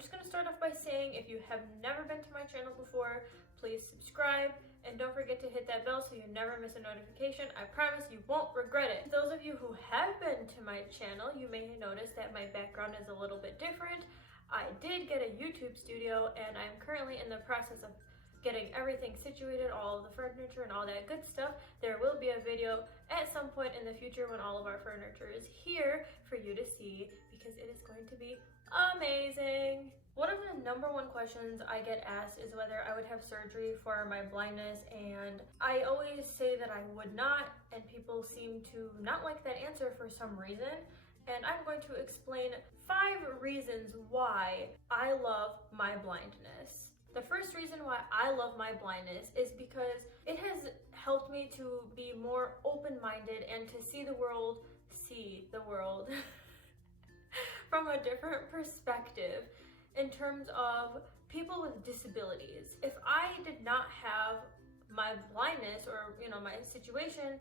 just going to start off by saying, if you have never been to my channel before, please subscribe and don't forget to hit that bell so you never miss a notification. I promise you won't regret it. Those of you who have been to my channel, you may notice that my background is a little bit different. I did get a YouTube studio and I'm currently in the process of getting everything situated, all of the furniture and all that good stuff. There will be a video at some point in the future when all of our furniture is here for you to see, because it is going to be amazing. One of the #1 questions I get asked is whether I would have surgery for my blindness, and I always say that I would not, and people seem to not like that answer for some reason. And I'm going to explain 5 reasons why I love my blindness. The first reason why I love my blindness is because it has helped me to be more open-minded and to see the world from a different perspective in terms of people with disabilities. If I did not have my blindness or, my situation,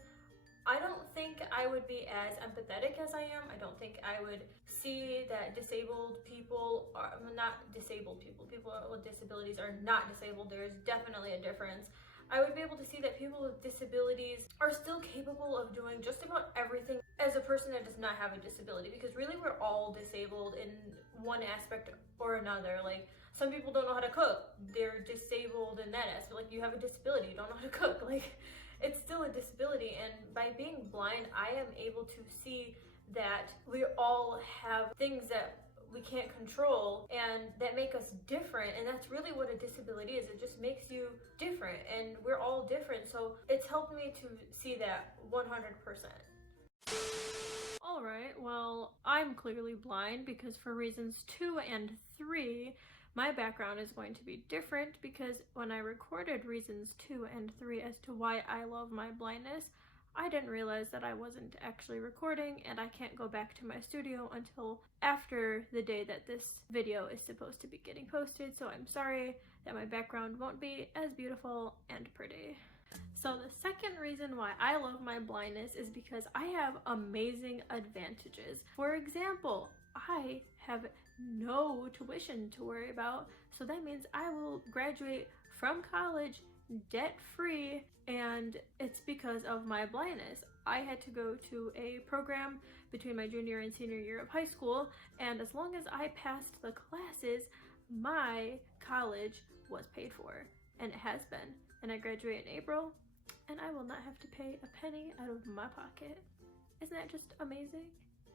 I don't think I would be as empathetic as I am. I don't think I would see that disabled people are not disabled people. People with disabilities are not disabled. There's definitely a difference. I would be able to see that people with disabilities are still capable of doing just about everything as a person that does not have a disability, because really we're all disabled in one aspect or another. Like, some people don't know how to cook. They're disabled in that aspect. Like, you have a disability, you don't know how to cook. Like, it's still a disability, and by being blind, I am able to see that we all have things that we can't control and that make us different, and that's really what a disability is. It just makes you different, and we're all different, so it's helped me to see that 100%. Alright, well, I'm clearly blind because for reasons 2 and 3, my background is going to be different, because when I recorded reasons 2 and 3 as to why I love my blindness, I didn't realize that I wasn't actually recording, and I can't go back to my studio until after the day that this video is supposed to be getting posted, so I'm sorry that my background won't be as beautiful and pretty. So the second reason why I love my blindness is because I have amazing advantages. For example, I have no tuition to worry about, so that means I will graduate from college debt-free, and it's because of my blindness. I had to go to a program between my junior and senior year of high school, and as long as I passed the classes, my college was paid for, and it has been. And I graduate in April, and I will not have to pay a penny out of my pocket. Isn't that just amazing?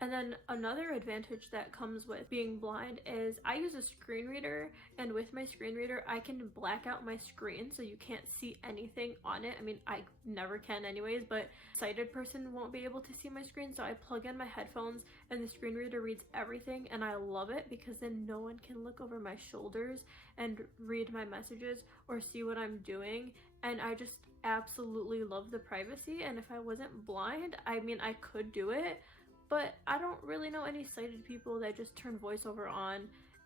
And then another advantage that comes with being blind is I use a screen reader, and with my screen reader I can black out my screen so you can't see anything on it. I mean, I never can anyways, but a sighted person won't be able to see my screen, so I plug in my headphones and the screen reader reads everything, and I love it because then no one can look over my shoulders and read my messages or see what I'm doing, and I just absolutely love the privacy. And if I wasn't blind, I mean, I could do it, but I don't really know any sighted people that just turn voiceover on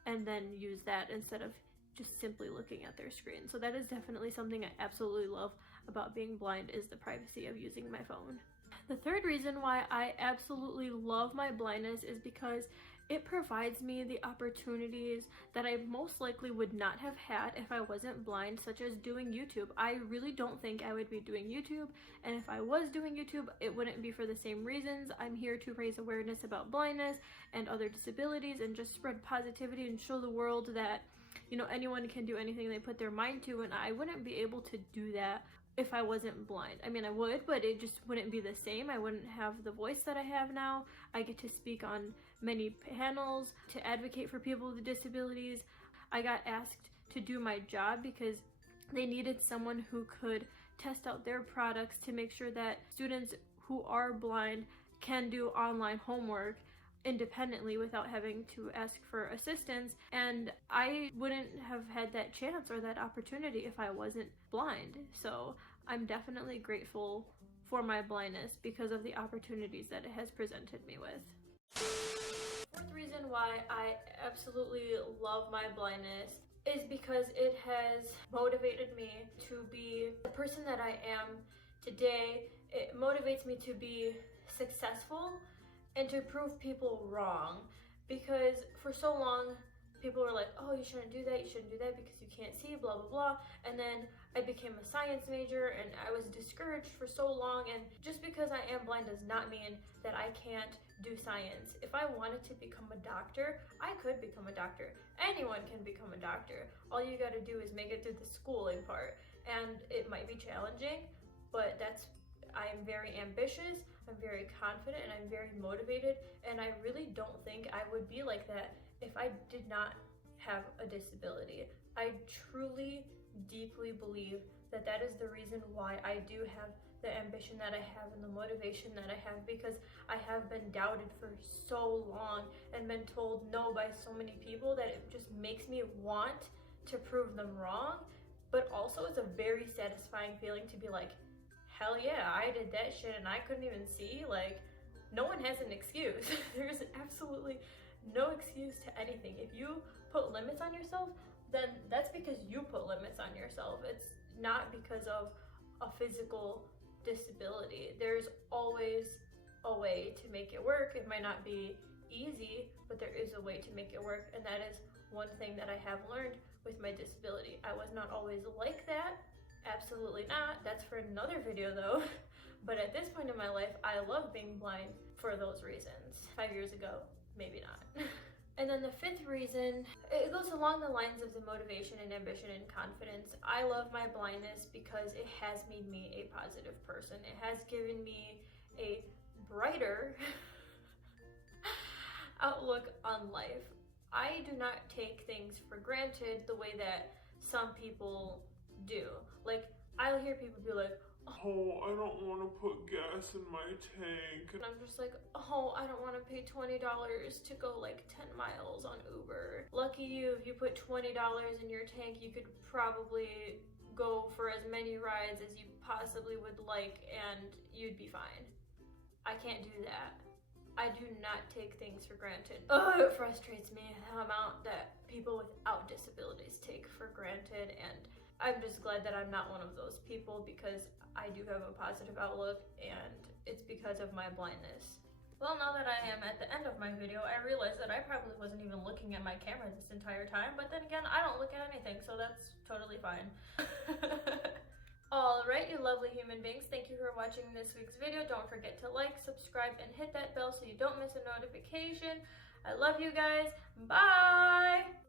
and then use that instead of just simply looking at their screen. So that is definitely something I absolutely love about being blind, is the privacy of using my phone. The third reason why I absolutely love my blindness is because it provides me the opportunities that I most likely would not have had if I wasn't blind, such as doing YouTube. I really don't think I would be doing YouTube, and if I was doing YouTube, it wouldn't be for the same reasons. I'm here to raise awareness about blindness and other disabilities and just spread positivity and show the world that, anyone can do anything they put their mind to, and I wouldn't be able to do that if I wasn't blind. I mean, I would, but it just wouldn't be the same. I wouldn't have the voice that I have now. I get to speak on many panels to advocate for people with disabilities. I got asked to do my job because they needed someone who could test out their products to make sure that students who are blind can do online homework independently without having to ask for assistance, and I wouldn't have had that chance or that opportunity if I wasn't blind. So I'm definitely grateful for my blindness because of the opportunities that it has presented me with. Fourth reason why I absolutely love my blindness is because it has motivated me to be the person that I am today. It motivates me to be successful and to prove people wrong, because for so long people were like, oh, you shouldn't do that because you can't see, blah, blah, blah. And then I became a science major and I was discouraged for so long. And just because I am blind does not mean that I can't do science. If I wanted to become a doctor, I could become a doctor. Anyone can become a doctor. All you gotta do is make it through the schooling part. And it might be challenging, but I am very ambitious, I'm very confident, and I'm very motivated. And I really don't think I would be like that if I did not have a disability. I truly, deeply believe that that is the reason why I do have the ambition that I have and the motivation that I have, because I have been doubted for so long and been told no by so many people that it just makes me want to prove them wrong. But also it's a very satisfying feeling to be like, hell yeah, I did that shit and I couldn't even see. Like, no one has an excuse. There's absolutely no excuse to anything. If you put limits on yourself, then that's because you put limits on yourself. It's not because of a physical disability. There's always a way to make it work. It might not be easy, but there is a way to make it work. And that is one thing that I have learned with my disability. I was not always like that. Absolutely not. That's for another video though. But at this point in my life, I love being blind for those reasons. 5 years ago, maybe not. And then the fifth reason, it goes along the lines of the motivation and ambition and confidence. I love my blindness because it has made me a positive person. It has given me a brighter outlook on life. I do not take things for granted the way that some people do. Like, I'll hear people be like, oh, I don't want to put gas in my tank. And I'm just like, oh, I don't want to pay $20 to go like 10 miles on Uber. Lucky you, if you put $20 in your tank, you could probably go for as many rides as you possibly would like and you'd be fine. I can't do that. I do not take things for granted. Oh, it frustrates me the amount that people without disabilities take for granted, and I'm just glad that I'm not one of those people because I do have a positive outlook and it's because of my blindness. Well, now that I am at the end of my video, I realized that I probably wasn't even looking at my camera this entire time, but then again, I don't look at anything, so that's totally fine. Alright, you lovely human beings, thank you for watching this week's video. Don't forget to like, subscribe, and hit that bell so you don't miss a notification. I love you guys. Bye!